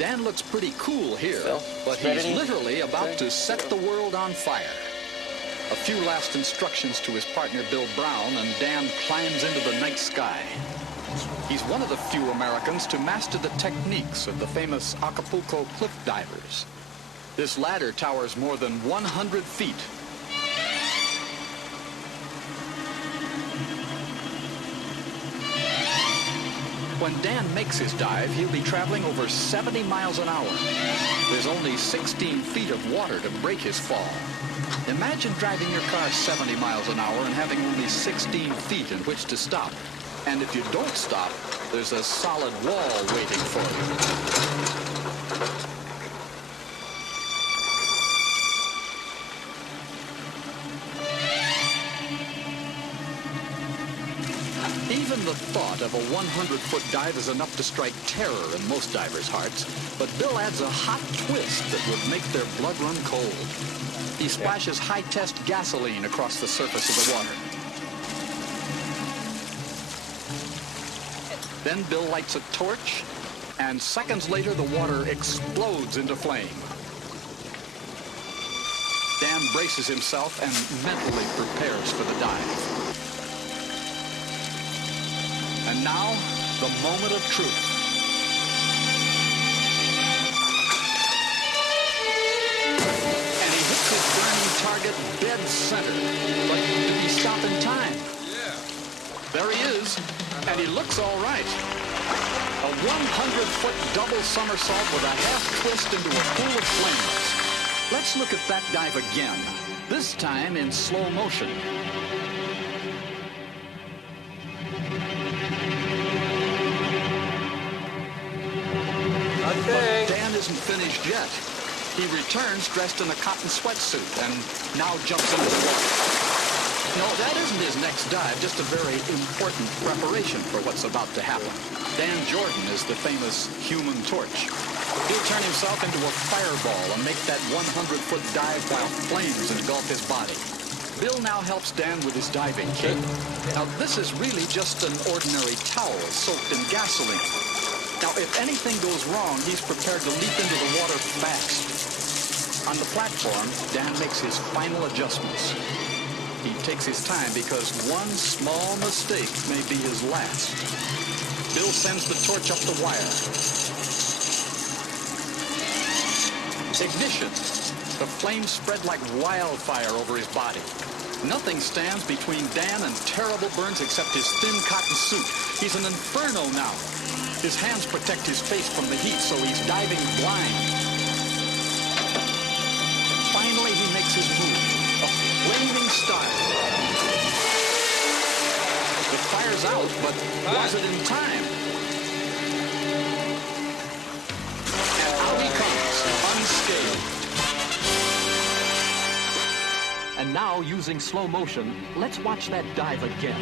Dan looks pretty cool here, Bill, but he's literally about to set the world on fire. A few last instructions to his partner Bill Brown, and Dan climbs into the night sky. He's one of the few Americans to master the techniques of the famous Acapulco cliff divers. This ladder towers more than 100 feet. When Dan makes his dive, he'll be traveling over 70 miles an hour. There's only 16 feet of water to break his fall. Imagine driving your car 70 miles an hour and having only 16 feet in which to stop. And if you don't stop, there's a solid wall waiting for you. Even the thought of a 100-foot dive is enough to strike terror in most divers' hearts, but Bill adds a hot twist that would make their blood run cold. He splashes high-test gasoline across the surface of the water. Then Bill lights a torch, and seconds later the water explodes into flame. Dan braces himself and mentally prepares for the dive. And now, the moment of truth. And he hits his burning target dead center. But did he stop in time? Yeah. There he is, and he looks all right. A 100-foot double somersault with a half twist into a pool of flames. Let's look at that dive again, this time in slow motion. Okay. But Dan isn't finished yet. He returns dressed in a cotton sweatsuit and now jumps into the water. No, that isn't his next dive, just a very important preparation for what's about to happen. Dan Jordan is the famous human torch. He'll turn himself into a fireball and make that 100-foot dive while flames engulf his body. Bill now helps Dan with his diving kit. Now, this is really just an ordinary towel soaked in gasoline. Now, if anything goes wrong, he's prepared to leap into the water fast. On the platform, Dan makes his final adjustments. He takes his time because one small mistake may be his last. Bill sends the torch up the wire. Ignition. The flames spread like wildfire over his body. Nothing stands between Dan and terrible burns except his thin cotton suit. He's an inferno now. His hands protect his face from the heat, so he's diving blind. Finally, he makes his move. A flaming start. The fire's out, but was it in time? And out he comes, unscathed. And now, using slow motion, let's watch that dive again.